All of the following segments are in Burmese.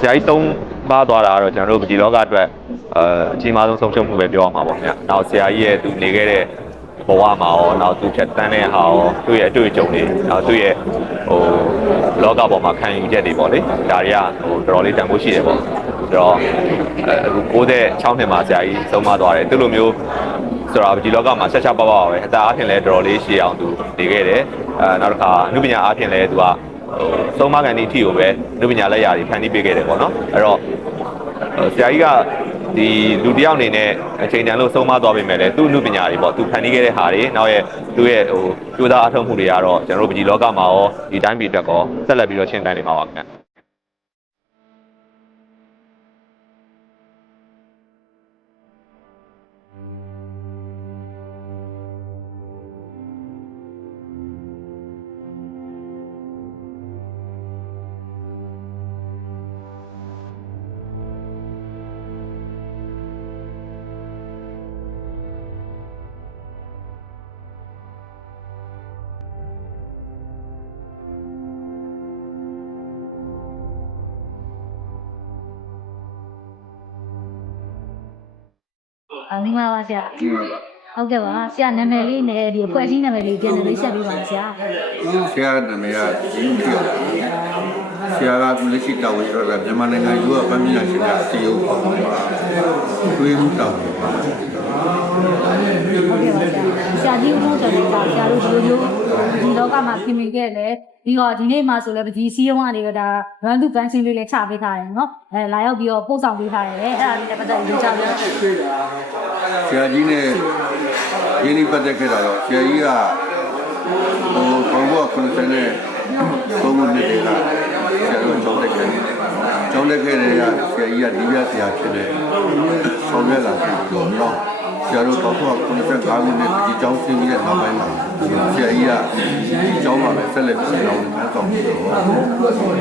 ဆရာကြီးသုံးပါသွားတာကတော့ကျွန်တော်တို့ပကြီးလောကအတွက်အဲအကြီးမားဆုံးဆုံးရှုံးမှုပဲပြောရမှာပေါ့ခင်ဗျ။နောက်ဆရာကြီးရဲ့သူနေခဲ့တဲ့ဘဝမှာရောနောက်သူဖြတ်တန်းတဲ့ဟာရောသူ့ရဲ့အတွေ့အကြုံတွေနောက်သူ့ရဲ့ဟိုလောကပေါ်မှာခံယူချက်တွေပေါ့လေဒါတွေကဟိုတော်တော်လေးတန်ဖိုးရှိတယ်ပေါ့ဆိုတော့အဲအခု96နှစ်မှာဆရာကြီးဆုံးမသွားတယ်သူလိုမျိုးဆိုတော့ဒီလောကမှာဆက်ချက်ပါပါပဲအတားအဖြစ်လဲတော်တော်လေးရှည်အောင်သူနေခဲ့တယ်အဲနောက်တစ်ခါအနုပညာအဖြစ်လဲသူကဟို သုံးမကန်ဒီအထီကိုပဲအနုပညာလက်ရာတွေဖန်တီးပေးခဲ့တယ်ပေါ့နော်အဲ့တော့ဟိုဆရာကြီးကဒီလူတစ်ယောက်အနေနဲ့အချိန်တန်လို့ဆုံးမသွားပြီမဲ့လေသူ့အမှုပညာတွေပေါ့သူဖန်တီးခဲ့တဲ့ဟာတွေနောက်ရဲ့သူ့ရဲ့ဟိုကြိုးစားအထောက်မှုတွေကတော့ကျွန်တော်တို့ပကြီးလောကမှာရောဒီတိုင်းပြည်အတွက်ကောဆက်လက်ပြီးတော့ရှင်းတန်းနေမှာပါခင်ဗျ မင်္ဂလာပါဆရာဟုတ်ကဲ့ပါဆရာနာမည်လေးနဲ့ဒီအဖွဲ့အစည်းနာမည်လေးပြန်လေးဆက်ပေးပါဆရာဆရာနာမည်ကဂျင်းပြောဆရာကလက်ရှိတာဝန်ရတာမြန်မာနိုင်ငံယူအပန်းမြညာရှင်ကအစီအုပ်ပေါ့တွေးမှုတောင်းပါ ဟုတ်ကဲ့ပါဆရာဆရာကြီးဦးမိုးဆိုတဲ့ဆရာတို့ဒီလိုမျိုးဒီလောကမှာခင်မင်ခဲ့တယ်ပြီးတော့ဒီနေ့မှဆိုလည်းပကြီးစီးရုံးကနေဒါ run to banking လေးလည်းချပေးထားတယ်နော်အဲလာရောက်ပြီးတော့ပို့ဆောင်ပေးထားတယ်အဲ့ဒါလေးလည်းပတ်သက်ပြီးကြားပြဆရာကြီးနဲ့ရင်းနှီးပတ်သက်ခဲ့တာတော့ဆရာကြီးကဟိုဘောဘော90နဲ့သုံးခုနှစ်တည်းကဆရာတို့ကျောင်းတက်ခဲ့တယ်ကျောင်းတက်ခဲ့တဲ့ကဆရာကြီးကဒီပြဆရာဖြစ်တယ်ဆောင်ရွက်လာပြီးတော့တော့ ဆရာတို့တော့95ခုနှစ်ဒီကျောင်းဆင်းပြီးတဲ့နောက်ပိုင်းမှာဆရာကြီးကဒီကျောင်းမှာပဲဆက်လက်ပြီးဆရာဝန်ထမ်းဆောင်ပြီးတော့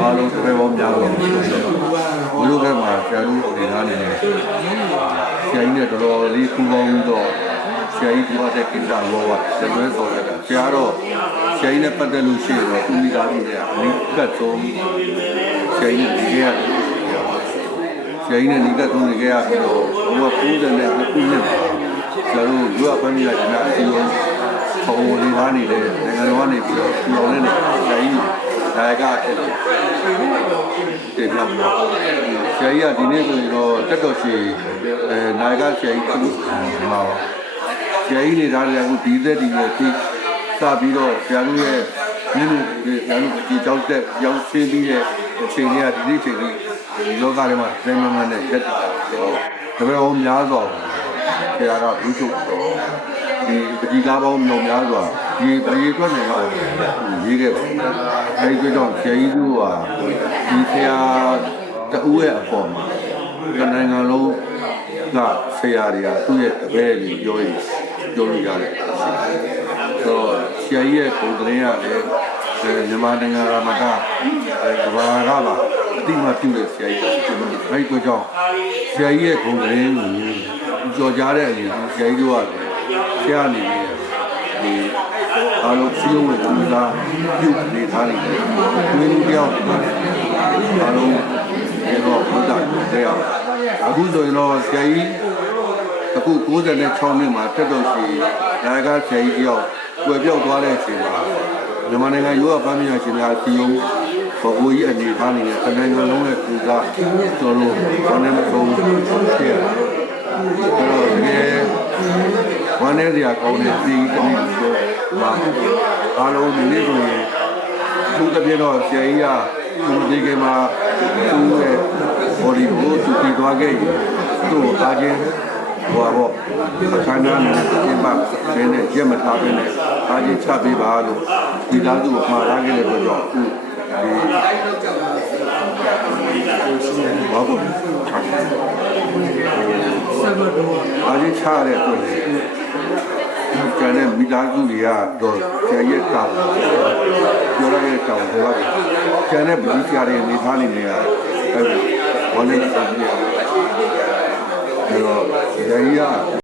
အားလုံးတစ်ဖက်ပေါင်းများတော့ဘုလိုကမှာဆရာတို့အနေနဲ့နေတယ်ဆရာကြီးနဲ့တော်တော်လေးပူပေါင်းတော့ဆရာကြီးပြောတဲ့ကိစ္စရောကဇလွဲဆောင်ရတာဆရာတော့ဆရာကြီးနဲ့ပတ်သက်လို့ရှိရင်တော့သူမိသားစုတွေကအနိကတ်ဆုံးဆရာကြီးနဲ့နေခဲ့ရတယ်ဆရာကြီးနဲ့နေကတ်ဆုံးနေခဲ့ရပြီးတော့ဘုရား90နဲ့ခုနှ စ်မှာဆရာတို့ယူအပန်းမြတ်ကျအစီအရုံးပုံလေးသားနေတဲ့နိုင်ငံတော်ကနေပြီးတော့ပြောင်းနေတဲ့ဆရာကြီးဒါကဖြစ်တယ်တင်ပြမှာဆရာကြီးကဒီနေ့ဆိုရင်တော့တက်တော်ရှိအဲနာယကဆရာကြီးသူ့မှာဆရာကြီးနေသားတွေကအခုဒီသက်ဒီရဲ့ဖြစ်စပြီးတော့ဆရာတို့ရဲ့မြင့်မြင့်ဆရာတို့ဒီကြောက်တဲ့ရောက်သေးပြီးတဲ့အချိန်တွေကဒီနေ့ချိန်ကြီးဒီလောကထဲမှာပြန်မှန်းမှန်းနဲ့ရက်တည်တော့တပည့်တော်များစွာ ဆရာကဘူးချုပ်တော့ဒီပတိကားပေါင်းမြောင်များစွာဒီပရိအတွက်နေတော့ရေးခဲ့ပါအဲဒီကြောင့်ဆရာကြီးတို့ကဒီဆရာတူရဲ့အပေါ်မှာဒီနိုင်ငံလုံးကဆရာတွေကသူ့ရဲ့တပည့်ကြီးပြောရင်ပြောလို့ရတယ်ဆိုတော့ဆရာကြီးရဲ့ပုံသဏ္ဍာန်ကလည်းမြန်မာနိုင်ငံရမကအဲကဘာကပါအတိမပြုတဲ့ဆရာကြီးအဲဒီကြောင့်ဆရာကြီးရဲ့ပုံသဏ္ဍာန်ကို ကြော်ကြားတဲ့အနေနဲ့ဆရာကြီးတို့ကလည်းဆရာအနေနဲ့ဒီအားလုံးစီးရုံးဝင်သူလားပြုနေထားနေတယ်။ဒီလိုပြောင်းအားလုံးဒီတော့ဘုရားတရားအခုဆိုရင်တော့ဆရာကြီးအခု96နှစ်မှာတက်တော့ရှိဒါကဆရာကြီးတယောက်ွယ်ပြောက်သွားတဲ့အချိန်မှာမြန်မာနိုင်ငံရိုးအပန်းမြရှင်များအစည်းအရုံးဘောအိုကြီးအနေထားနေတဲ့တနိုင်ငံလုံးရဲ့ကူစားတော်လို့ဘာနဲ့မဆုံးဖြစ်ရ တော့တကယ်ဝမ်းနဲ့စရာကောင်းတဲ့ဒီကနေ့ပြောမှာအားလုံးဒီနေ့ဆိုရင်သူတပြည့်တော့ဆရာကြီးကသူဒီကမှာသူ့ရဲ့ body ကိုသူတည်သွားခဲ့ရင်သူ့ကိုအားချင်းဟိုပါအခမ်းအနားနဲ့ပြင်ပဆင်းနဲ့ရက်မထားဘဲနဲ့အားချင်းချပေးပါလို့ဒီသားစုကိုမှာထားခဲ့တဲ့အတွက်တော့ သူဒီဘာလို့အားချင်းချရတဲ့အတွက်ကျန်တဲ့မိသားစုတွေကတော့ကျန်ရဲ့တောင်းပြောရတဲ့တောင်းတော့ကျန်တဲ့ဗီဒီယိုတွေနေထားနေနေရအဲ့ဝမ်းနေကြည့်ရအဲ့တော့ဒီက